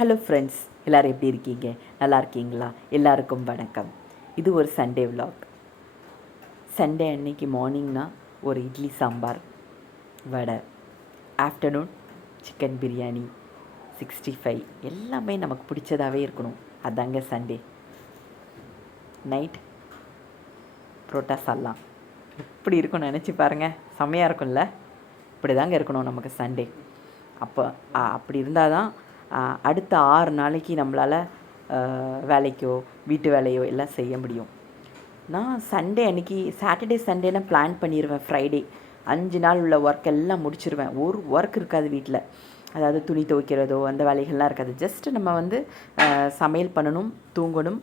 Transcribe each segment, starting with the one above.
Hello friends, எல்லோரும் எப்படி இருக்கீங்க? நல்லா இருக்கீங்களா? எல்லாருக்கும் வணக்கம். இது ஒரு சண்டே விலாக். சண்டே அன்னைக்கு மார்னிங்னா ஒரு இட்லி சாம்பார், வடை, ஆஃப்டர்நூன் சிக்கன் பிரியாணி, 65 எல்லாமே நமக்கு பிடிச்சதாகவே இருக்கணும். அதாங்க சண்டே. நைட் புரோட்டா சால்லாம் எப்படி இருக்கும்னு நினச்சி பாருங்கள். செம்மையாக இருக்கும்ல? இப்படி தாங்க இருக்கணும் நமக்கு சண்டே. அப்படி இருந்தால் தான் அடுத்த 6 நாளைக்கு நம்மளால் வேலைக்கோ வீட்டு வேலையோ எல்லாம் செய்ய முடியும். நான் சண்டே அன்றைக்கி சாட்டர்டே சண்டேனா பிளான் பண்ணிடுவேன். ஃப்ரைடே 5 நாள் உள்ள ஒர்க் எல்லாம் முடிச்சிடுவேன். ஒரு ஒர்க் இருக்காது வீட்டில். அதாவது துணி துவைக்கிறதோ அந்த வேலைகள்லாம் இருக்காது. ஜஸ்ட்டு நம்ம வந்து சமையல் பண்ணணும், தூங்கணும்,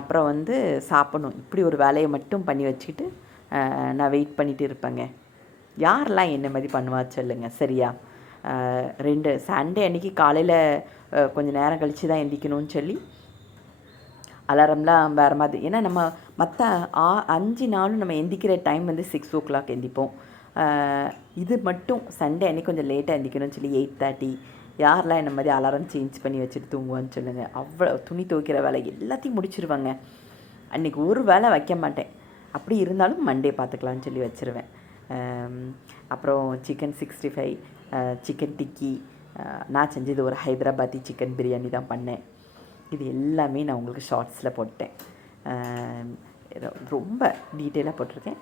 அப்புறம் வந்து சாப்பிடணும். இப்படி ஒரு வேலையை மட்டும் பண்ணி வச்சுக்கிட்டு நான் வெயிட் பண்ணிகிட்டு இருப்பேங்க. யாரெல்லாம் என்ன மாதிரி பண்ணுவா சொல்லுங்கள், சரியா? 2 சண்டே அன்றைக்கி காலையில் கொஞ்சம் நேரம் கழித்து தான் எந்திக்கணும்னு சொல்லி அலாரம்லாம் வேறு மாதிரி. ஏன்னா நம்ம மற்ற 5 நாளும் நம்ம எந்திக்கிற டைம் வந்து 6 o'clock எந்திப்போம். இது மட்டும் சண்டே அன்றைக்கி கொஞ்சம் லேட்டாக எந்திக்கணும்னு சொல்லி 8:30. யாரெல்லாம் என்ன மாதிரி அலாரம் சேஞ்ச் பண்ணி வச்சுட்டு தூங்குவான்னு சொல்லுங்கள். அவ்வளோ துணி துவைக்கிற வேலை எல்லாத்தையும் முடிச்சிருவாங்க. அன்றைக்கி ஒரு வேலை வைக்க மாட்டேன். அப்படி இருந்தாலும் மண்டே பார்த்துக்கலான்னு சொல்லி வச்சுருவேன். அப்புறம் சிக்கன் 65, சிக்கன் டிக்கி, நான் செஞ்சது ஒரு ஹைதராபாத்தி சிக்கன் பிரியாணி தான் பண்ணேன். இது எல்லாமே நான் உங்களுக்கு ஷார்ட்ஸில் போட்டேன். ரொம்ப டீட்டெயிலாக போட்டிருக்கேன்.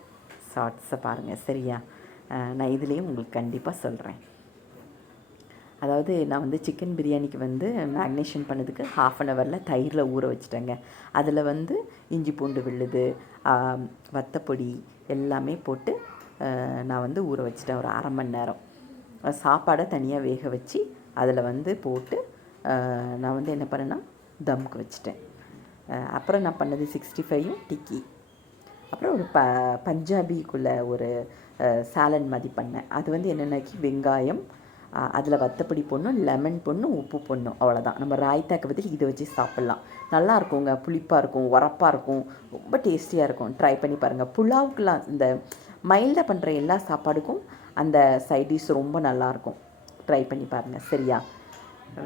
ஷார்ட்ஸை பாருங்கள், சரியா? நான் இதுலேயும் உங்களுக்கு கண்டிப்பாக சொல்கிறேன். அதாவது நான் வந்து சிக்கன் பிரியாணிக்கு வந்து மேக்னேஷன் பண்ணதுக்கு 1/2 hour தயிரில் ஊற வச்சுட்டேங்க. அதில் வந்து இஞ்சி பூண்டு விழுது, வத்தப்பொடி எல்லாமே போட்டு நான் வந்து ஊற வச்சுட்டேன் ஒரு 1/2 மணி நேரம். சாப்பாடை தனியாக வேக வச்சு அதில் வந்து போட்டு நான் வந்து என்ன பண்ணேன்னா தம்க்கு வச்சுட்டேன். அப்புறம் நான் பண்ணது 65யும் டிக்கி. அப்புறம் ஒரு பஞ்சாபிக்குள்ளே ஒரு சாலன் மாதிரி பண்ணேன். அது வந்து என்னென்னக்கி வெங்காயம், அதில் வத்தப்பொடி போடணும், லெமன் போடணும், உப்பு போடணும், அவ்வளோதான். நம்ம ராய்த்தாக்கு பதில் இதை வச்சு சாப்பிட்லாம். நல்லா இருக்குங்க. புளிப்பாக இருக்கும், உரப்பாக இருக்கும், ரொம்ப டேஸ்டியாக இருக்கும். ட்ரை பண்ணி பாருங்கள். புலாவுக்கெலாம் இந்த மைல்டாக பண்ணுற எல்லா சாப்பாடுக்கும் அந்த சைடிஷ் ரொம்ப நல்லாயிருக்கும். ட்ரை பண்ணி பாருங்கள், சரியா?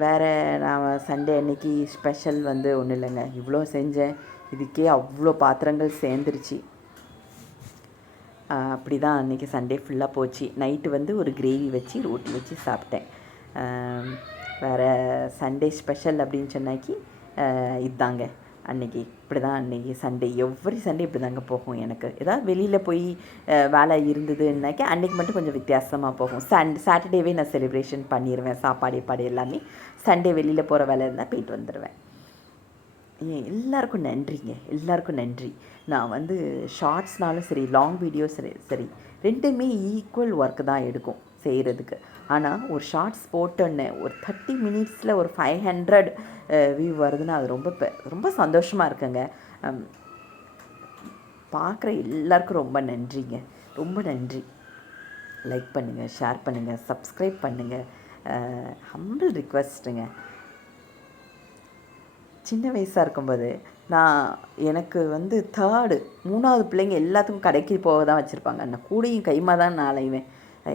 வேறு நான் சண்டே அன்னைக்கு ஸ்பெஷல் வந்து ஒன்றும் இல்லைங்க. இவ்வளோ செஞ்சேன், இதுக்கே அவ்வளோ பாத்திரங்கள் சேர்ந்துருச்சு. அப்படி தான் அன்றைக்கி சண்டே ஃபுல்லாக போச்சு. நைட்டு வந்து ஒரு கிரேவி வச்சு ரோட்டி வச்சு சாப்பிட்டேன். வேறு சண்டே ஸ்பெஷல் அப்படின்னு சொன்னாக்கி இதுதாங்க அன்றைக்கி. இப்படி தான் அன்றைக்கி சண்டே, எவ்ரி சண்டே இப்படி தாங்க போகும் எனக்கு. ஏதாவது வெளியில் போய் வேலை இருந்ததுன்னாக்கி அன்றைக்கி மட்டும் கொஞ்சம் வித்தியாசமாக போகும். சாட்டர்டேவே நான் செலிப்ரேஷன் பண்ணிடுவேன். சாப்பாடு எல்லாமே. சண்டே வெளியில் போகிற வேலை இருந்தால் போயிட்டு வந்துடுவேன். எல்லாருக்கும் நன்றிங்க, எல்லாருக்கும் நன்றி. நான் வந்து ஷார்ட்ஸ்னாலும் சரி, லாங் வீடியோஸ் சரி, ரெண்டுமே ஈக்குவல் ஒர்க்கு தான் எடுக்கும் செய்கிறதுக்கு. ஆனால் ஒரு ஷார்ட்ஸ் போட்டோன்னே ஒரு 30 minutesல ஒரு 500 வியூ வருதுன்னா அது ரொம்ப சந்தோஷமாக இருக்குங்க. பார்க்குற எல்லாருக்கும் ரொம்ப நன்றிங்க, ரொம்ப நன்றி. லைக் பண்ணுங்கள், ஷேர் பண்ணுங்கள், சப்ஸ்கிரைப் பண்ணுங்கள். ஹம்பிள் ரிக்வெஸ்ட்டுங்க. சின்ன வயசாக இருக்கும்போது எனக்கு வந்து 3வது பிள்ளைங்க எல்லாத்துக்கும் கடைக்கு போக தான் வச்சுருப்பாங்க. நான் கூடையும் கைமா தான் நான் அலைவேன்.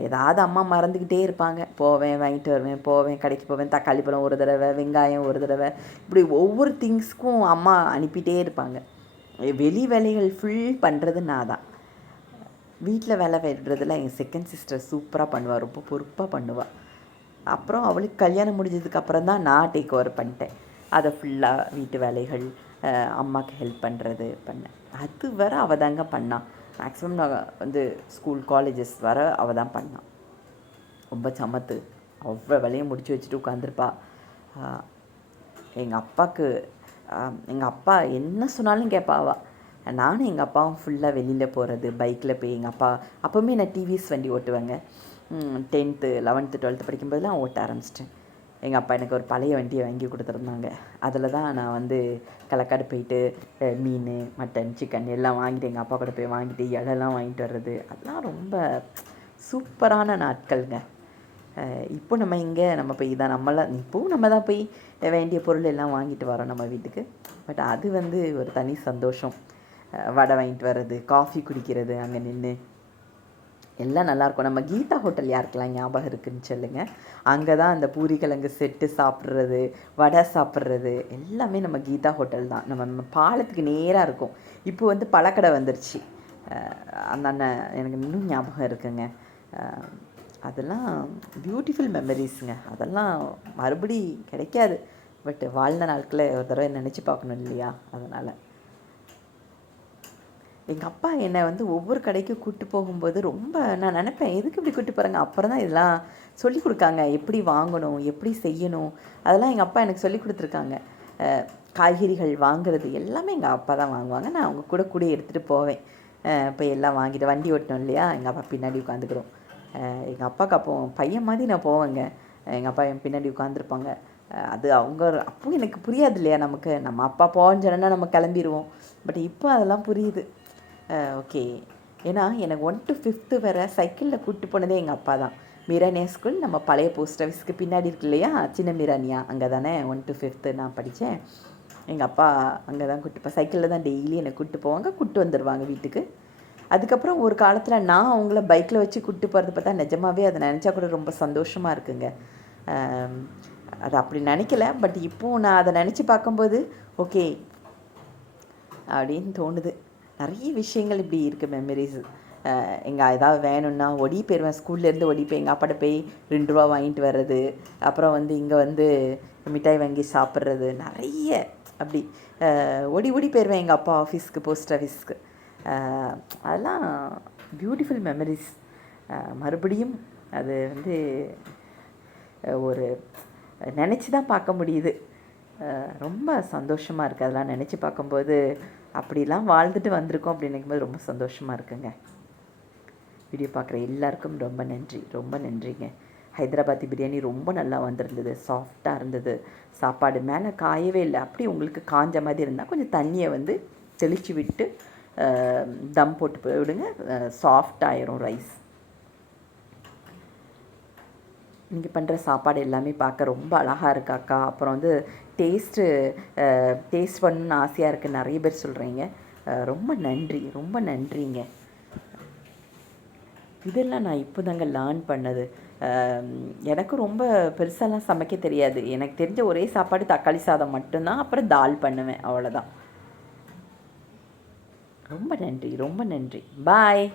ஏதாவது அம்மா மறந்துக்கிட்டே இருப்பாங்க. போவேன், வாங்கிட்டு வருவேன், போவேன், கடைக்கு போவேன். தக்காளி பழம் ஒரு தடவை, வெங்காயம் ஒரு தடவை, இப்படி ஒவ்வொரு திங்ஸ்க்கும் அம்மா அனுப்பிட்டே இருப்பாங்க. வெளி வேலைகள் ஃபுல் பண்ணுறது நான் தான். வீட்டில் வேலை விடுறதுல எங்கள் செகண்ட் சிஸ்டர் சூப்பராக பண்ணுவாள், ரொம்ப பொறுப்பாக பண்ணுவாள். அப்புறம் அவளுக்கு கல்யாணம் முடிஞ்சதுக்கப்புறம் தான் நான் டேக் ஓவர் பண்ணிட்டேன். அதை ஃபுல்லாக வீட்டு வேலைகள், அம்மாவுக்கு ஹெல்ப் பண்ணுறது பண்ணேன். அது வர அவள் தாங்க பண்ணான். மேக்ஸிமம் நான் வந்து ஸ்கூல் காலேஜஸ் வர அவள் தான் பண்ணான். ரொம்ப சமத்து. அவ்வளோ வேலையை முடித்து வச்சுட்டு உட்காந்துருப்பா. எங்கள் அப்பா என்ன சொன்னாலும் கேட்பா அவள். நானும் எங்கள் அப்பாவும் ஃபுல்லாக வெளியில் போகிறது, பைக்கில் போய் எங்கள் அப்பா அப்போவுமே நான் டிவிஎஸ் வண்டி ஓட்டுவேங்க. 10th 11th 12th படிக்கும்போதெல்லாம் ஓட்ட ஆரம்பிச்சிட்டேன். எங்கள் அப்பா எனக்கு ஒரு பழைய வண்டியை வாங்கி கொடுத்துருந்தாங்க. அதில் தான் நான் வந்து களக்காடு போயிட்டு மீன், மட்டன், சிக்கன் எல்லாம் வாங்கிட்டு எங்கள் அப்பா கூட போய் வாங்கிட்டு இலெல்லாம் வாங்கிட்டு வர்றது, அதெல்லாம் ரொம்ப சூப்பரான நாட்கள்ங்க. இப்போ நம்ம போய் தான் இப்போவும் நம்ம தான் போய் வேண்டிய பொருள் எல்லாம் வாங்கிட்டு வரோம் நம்ம வீட்டுக்கு. பட் அது வந்து ஒரு தனி சந்தோஷம். வடை வாங்கிட்டு வர்றது, காஃபி குடிக்கிறது, அங்கே நின்று எல்லாம் நல்லாயிருக்கும். நம்ம கீதா ஹோட்டல் யாருக்கெல்லாம் ஞாபகம் இருக்குதுன்னு சொல்லுங்கள். அங்கே தான் அந்த பூரி கிழங்கு செட்டு சாப்பிட்றது, வடை சாப்பிட்றது எல்லாமே நம்ம கீதா ஹோட்டல் தான். நம்ம பாலத்துக்கு நேராக இருக்கும். இப்போ வந்து பழக்கடை வந்துருச்சு. அந்த அண்ணன் எனக்கு இன்னும் ஞாபகம் இருக்குங்க. அதெல்லாம் பியூட்டிஃபுல் மெமரிஸுங்க. அதெல்லாம் மறுபடி கிடைக்காது. பட் வாழ்ந்த நாட்களை ஒரு தடவை நினச்சி பார்க்கணும் இல்லையா? அதனால் எங்கள் அப்பா என்னை வந்து ஒவ்வொரு கடைக்கும் கூப்பிட்டு போகும்போது ரொம்ப நான் நினப்பேன், எதுக்கு இப்படி கூப்பிட்டு போகிறாங்க? அப்புறம் தான் இதெல்லாம் சொல்லி கொடுக்காங்க, எப்படி வாங்கணும், எப்படி செய்யணும், அதெல்லாம் எங்கள் அப்பா எனக்கு சொல்லி கொடுத்துருக்காங்க. காய்கறிகள் வாங்குறது எல்லாமே எங்கள் அப்பா தான் வாங்குவாங்க. நான் அவங்க கூட கூட எடுத்துகிட்டு போவேன். இப்போ எல்லாம் வாங்கிட்டு வண்டி ஓட்டணும் இல்லையா? எங்கள் அப்பா பின்னாடி உட்காந்துக்கிறோம். எங்கள் அப்பாவுக்கு அப்போ பையன் மாதிரி நான் போவேங்க. எங்கள் அப்பா என் பின்னாடி உட்காந்துருப்பாங்க. அது அவங்க அப்பவும் எனக்கு புரியாது இல்லையா? நமக்கு நம்ம அப்பா போன்னு சொன்னால் நம்ம கிளம்பிடுவோம். பட் இப்போ அதெல்லாம் புரியுது. ஓகே. ஏன்னா எனக்கு 1 to 5th வரை சைக்கிளில் கூப்பிட்டு போனதே எங்கள் அப்பா தான். மீரானியா ஸ்கூல் நம்ம பழைய போஸ்ட் ஆஃபீஸ்க்கு பின்னாடி இருக்கு இல்லையா? சின்ன மீரானியா, அங்கே தானே 1 to 5th நான் படித்தேன். எங்கள் அப்பா அங்கே தான் கூப்பிட்டு சைக்கிளில் தான் டெய்லி என்னை கூப்பிட்டு போவாங்க, கூப்பிட்டு வந்துடுவாங்க வீட்டுக்கு. அதுக்கப்புறம் ஒரு காலத்தில் நான் அவங்கள பைக்கில் வச்சு கூப்பிட்டு போகிறது பார்த்தா நிஜமாகவே அதை நினச்சா கூட ரொம்ப சந்தோஷமாக இருக்குங்க. அது அப்படி நினைக்கல. பட் இப்போது நான் அதை நினச்சி பார்க்கும்போது ஓகே அப்படின்னு தோணுது. நிறைய விஷயங்கள் இப்படி இருக்குது மெமரிஸு. எங்கள் ஏதாவது வேணும்னா ஓடி போயிடுவேன். ஸ்கூல்லேருந்து ஓடி போய் எங்கள் அப்பாட்ட போய் 2 ரூபா வாங்கிட்டு வர்றது, அப்புறம் வந்து இங்கே வந்து மிட்டாய் வாங்கி சாப்பிட்றது, நிறைய அப்படி ஓடி ஓடி போயிடுவேன் எங்கள் அப்பா ஆஃபீஸ்க்கு, போஸ்ட் ஆஃபீஸ்க்கு. அதெல்லாம் பியூட்டிஃபுல் மெமரிஸ். மறுபடியும் அது வந்து ஒரு நினச்சி தான் பார்க்க முடியுது. ரொம்ப சந்தோஷமாக இருக்குது அதெல்லாம் நினச்சி பார்க்கும்போது. அப்படிலாம் வாழ்ந்துட்டு வந்திருக்கோம் அப்படின்னு நினைக்கும்போது ரொம்ப சந்தோஷமாக இருக்குங்க. வீடியோ பார்க்குற எல்லாருக்கும் ரொம்ப நன்றி, ரொம்ப நன்றிங்க. ஹைதராபாத்தி பிரியாணி ரொம்ப நல்லா வந்திருந்தது, சாஃப்டாக இருந்தது. சாப்பாடு மேலே காயவே இல்லை. அப்படி உங்களுக்கு காஞ்ச மாதிரி இருந்தால் கொஞ்சம் தண்ணியை வந்து தெளித்து விட்டு தம் போட்டு விடுங்க, சாஃப்ட் ஆயிரும் ரைஸ். நீங்கள் பண்ணுற சாப்பாடு எல்லாமே பார்க்க ரொம்ப அழகாக இருக்காக்கா. அப்புறம் வந்து டேஸ்ட் பண்ணணுன்னு ஆசையாக இருக்குது நிறைய பேர் சொல்கிறீங்க. ரொம்ப நன்றி, ரொம்ப நன்றிங்க. இதெல்லாம் நான் இப்போ தாங்க லேர்ன் பண்ணது. எனக்கும் ரொம்ப பெருசாலாம் சமைக்க தெரியாது. எனக்கு தெரிஞ்ச ஒரே சாப்பாடு தக்காளி சாதம் மட்டும்தான். அப்புறம் தால் பண்ணுவேன், அவ்வளோதான். ரொம்ப நன்றி, ரொம்ப நன்றி. பாய்.